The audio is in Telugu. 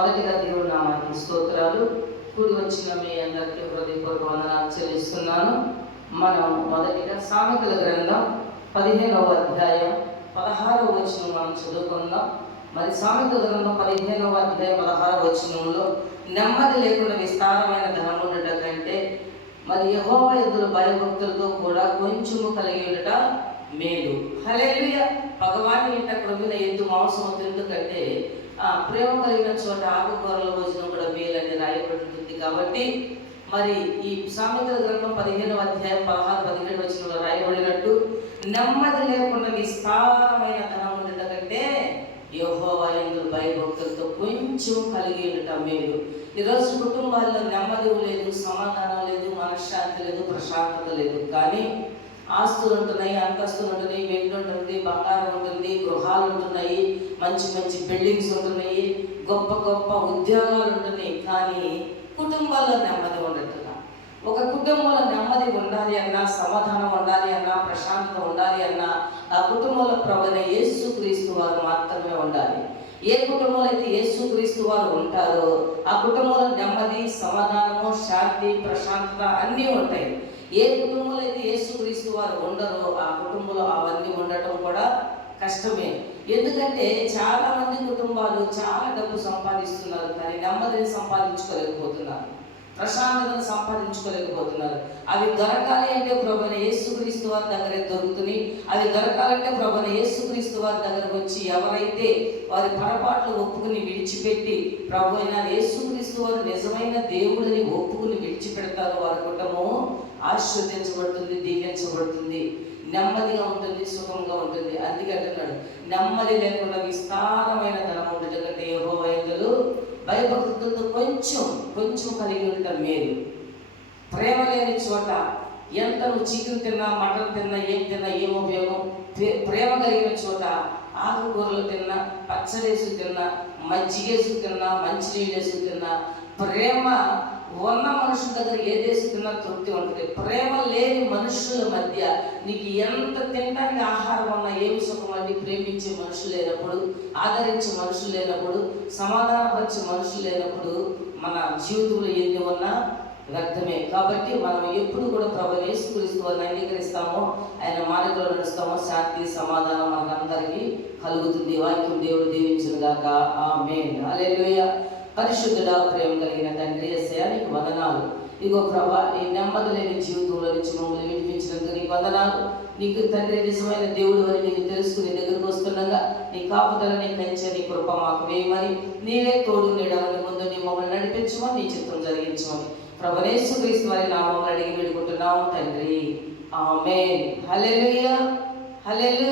మొదటిగా దేవుడు నామానికి స్తోత్రాలు. కూడి వచ్చిన మీ అందరికీ హృదయపూర్వ వందనాలు చెల్లిస్తున్నాను. మనం మొదటిగా సామెతల గ్రంథం పదిహేనవ అధ్యాయం పదహారవ వచనం మనం చదువుకుందాం. మరి సామెతల గ్రంథం పదిహేనవ అధ్యాయం పదహారవ వచనంలో నెమ్మది లేకుండా విస్తారమైన ధనం ఉండట కంటే మరి యహోవ ఎదురు భయభక్తులతో కూడా కొంచెము కలిగి ఉండట మేలు. హలేలుయ భగవాన్ ఇంట క్రొమ్మిన ఎద్దు మాంసం ఎందుకంటే ప్రేమ కలిగిన చోట ఆకుకూరల భోజనం కూడా మేలు రాయబడుతుంది రాయబడి ఉంటుంది కాబట్టి మరి ఈ సామెతల గ్రంథం పదిహేను అధ్యాయం పదహారు పదిహేడు వచ్చిన రాయబడినట్టు నెమ్మది లేకుండా విస్తారమైన ధనం ఉండట కంటే యహోవా భయభక్తులతో కొంచెం కలిగి ఉండటం మేలు. ఈరోజు కుటుంబాల్లో నెమ్మది లేదు సమాధానం లేదు మనశ్శాంతి లేదు ప్రశాంతత లేదు. కానీ ఆస్తులు ఉంటున్నాయి అంతస్తులు ఉంటున్నాయి వెండి ఉంటుంది బంగారం ఉంటుంది గృహాలు ఉంటున్నాయి మంచి మంచి బిల్డింగ్స్ ఉంటున్నాయి గొప్ప గొప్ప ఉద్యోగాలు ఉంటున్నాయి కానీ కుటుంబాల్లో నెమ్మది ఉండట్లా. ఒక కుటుంబంలో నెమ్మది ఉండాలి అన్నా సమాధానం ఉండాలి అన్నా ప్రశాంతత ఉండాలి అన్నా ఆ కుటుంబంలో ప్రవణ యేసు క్రీస్తు వారు మాత్రమే ఉండాలి. ఏ కుటుంబంలో అయితే యేసు క్రీస్తు వారు ఉంటారో ఆ కుటుంబంలో నెమ్మది సమాధానము శాంతి ప్రశాంతత అన్నీ ఉంటాయి. ఏ కుటుంబంలో అయితే యేసు క్రీస్తు వారు ఉండరో ఆ కుటుంబంలో అవన్నీ ఉండటం కూడా కష్టమే. ఎందుకంటే చాలా మంది కుటుంబాలు చాలా డబ్బు సంపాదిస్తున్నారు కానీ నెమ్మదిని సంపాదించుకోలేకపోతున్నారు. ప్రశాంతతను సంపాదించుకోలేకపోతున్నారు. అవి దొరకాలి అంటే ప్రభుని యేసుక్రీస్తు వారి దగ్గరే దొరుకుతుంది అవి దొరకాలంటే ప్రభుని యేసుక్రీస్తు వారి దగ్గరకు వచ్చి ఎవరైతే వారి పొరపాట్లు ఒప్పుకుని విడిచిపెట్టి ప్రభు అయిన యేసుక్రీస్తు వారు నిజమైన దేవుడిని ఒప్పుకుని విడిచిపెడతారు వారి కుటుంబం ఆశీర్వదించబడుతుంది దీవించబడుతుంది. నెమ్మదిగా ఉంటుంది సుఖంగా ఉంటుంది. అందుకే అంటున్నాడు నెమ్మది లేకుండా విస్తారమైన ధనం ఉంటుంది. ఎందుకంటే ఏవో వైద్యులు భయభక్తులతో కొంచెం కొంచెం కలిగి ఉండటం మేలు. ప్రేమ లేని చోట ఎంత నువ్వు చికెన్ తిన్నా మటన్ తిన్నా ఏం తిన్నా ఏం ఉపయోగం? ప్రేమ కలిగిన చోట ఆకుకూరలు తిన్నా పచ్చడేసు తిన్నా మజ్జిగేసుకు తిన్నా మంచినీళ్ళు వేసుకు తిన్నా ప్రేమ ఉన్న మనుషుల దగ్గర ఏదేసి తిన్నా తృప్తి ఉంటుంది. ప్రేమ లేని మనుషుల మధ్య నీకు ఎంత తినడానికి ఆహారం ఉన్నా ఏమి సుఖం అండి ప్రేమించే మనుషులు లేనప్పుడు ఆదరించే మనుషులు లేనప్పుడు సమాధానపరిచే మనుషులు లేనప్పుడు మన జీవితంలో ఎన్ని ఉన్నా వ్యర్థమే. కాబట్టి మనం ఎప్పుడు కూడా ప్రభు యేసుక్రీస్తు వారిని అంగీకరిస్తామో ఆయన మార్గంలో నడుస్తామో శాంతి సమాధానం మనకందరికీ కలుగుతుంది. వాక్యం దేవుడు దీవించును గాక ఆమేన్. హల్లెలూయా. పరిశుద్ధుడా ప్రేమ కలిగిన తండ్రి ఎస్ఐ నీకు వదనాలు. ఇగో ప్రభా నీ నెమ్మది లేని జీవితంలో నుంచి మమ్మల్ని విడిపించినందుకు నీకు వందనాలు. నీకు తండ్రి నిజమైన దేవుడు అని నేను తెలుసుకుని దగ్గరకు వస్తుండగా నీ కాపుదల నీ కంచె నీ కృప మాకు వేయమని నీవే తోడు నీడవని ముందు నీ మమ్మల్ని నడిపించమని నీ చిత్తం జరిగించమని ప్రభనేశ్వ క్రీస్తు వారి నామం అడిగి వేడుకుంటున్నాము తండ్రి. ఆమె హల్లెలూయా. హలెలు